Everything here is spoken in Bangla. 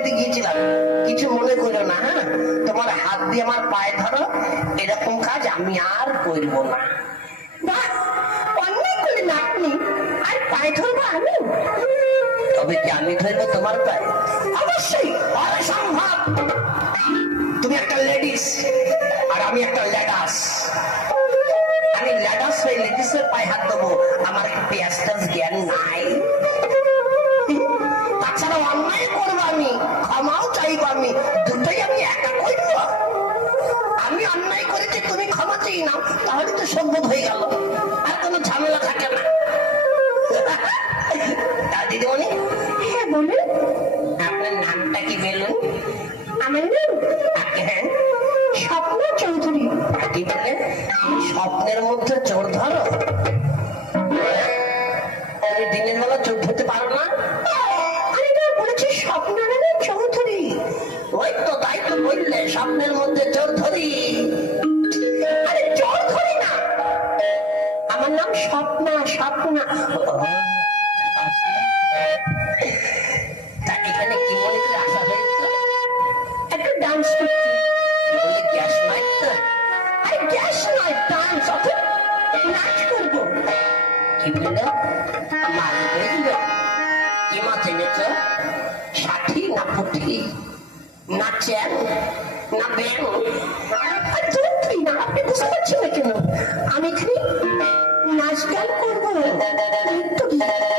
দেখতে গিয়েছিলাম, কিছু মনে করো না। হ্যাঁ, তোমার হাত দিয়ে আমার পায়ে ধরো, এরকম কাজ আমি আর করব না। বাহ, অন্যায় করলেন আপনি, আর পায়ে ধরবো আমি? তবে কি আমি ধরবো তোমার পায়ে? অবশ্যই। অসম্ভব। তুমি একটা লেডিস আর আমি একটা ল্যাডাস। আমি ল্যাডাস হয়ে লেডিসের পায়ে হাত দেবো, আমার কি পেঁয়াজ জ্ঞান নাই? তাছাড়া অন্যায় করবো আমি, ক্ষমাও চাইবো আমি, দুটোই আমি একা করবো। আমি অন্যায় করেছি, তুমি ক্ষমা চেয়ে নাও, তাহলে তো সম্ভব হয়ে গেল, আর কোনো ঝামেলা থাকে না। দিদিমণি, হ্যাঁ বলুন। আপনার নামটা কি বলুন? আমার নাম হ্যাঁ, স্বপ্না চৌধুরী। কি বললেন? স্বপ্নের মধ্যে চোর ধরো? তুমি দিনের বেলা চোর ধরতে পারো না? আমি তো বলেছি স্বপ্নারায়ণ চৌধুরী। ওই তো, তাই তো বললে স্বপ্নের মধ্যে চোর ধরি। আরে চোর ধরি না, আমার নাম স্বপ্না। স্বপ্না। তা এখানে কি মনে করে আসা হয়েছে? একটা ডান্স করছি। বলে গ্যাস নাই তো? আরে গ্যাস নয়, ডান্স, অর্থাৎ নাচ করবো। কি বললে? মাছ বলবে? কি মাছ এনেছ? ষাঠি না পুঁটি না চ্যাং না ব্যাং? আর ধরতেই না, আপনি বুঝতে পারছেন না কেন? আমি এখানে নাচ গান করবো, নৃত্য গীত।